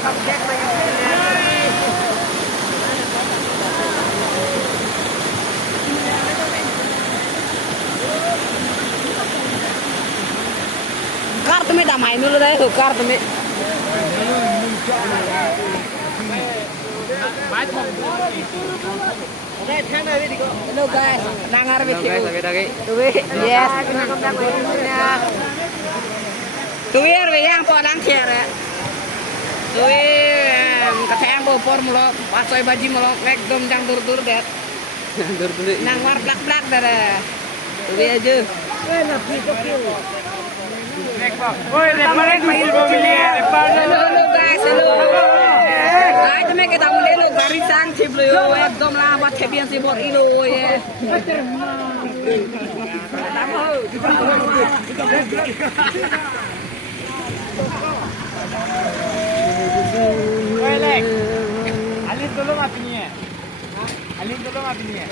Kartu me damai dulu deh, kartu me. Hello guys, nangar video. Yes. Tuwi yang po lang kere. Tuwi katayang po formulo, pasoy baji molok ekdom jang dur det. Dur. Nang war blak dere. Tuwi aja. Oi, reparin mobil Hello guys, hello. Ay tuh kita mulai lo garis sang ciplo yo, ekdom lah buat kebian si bor ilo ye. Oi, Lek. Alin tolong apinya. Alin tolong apinya.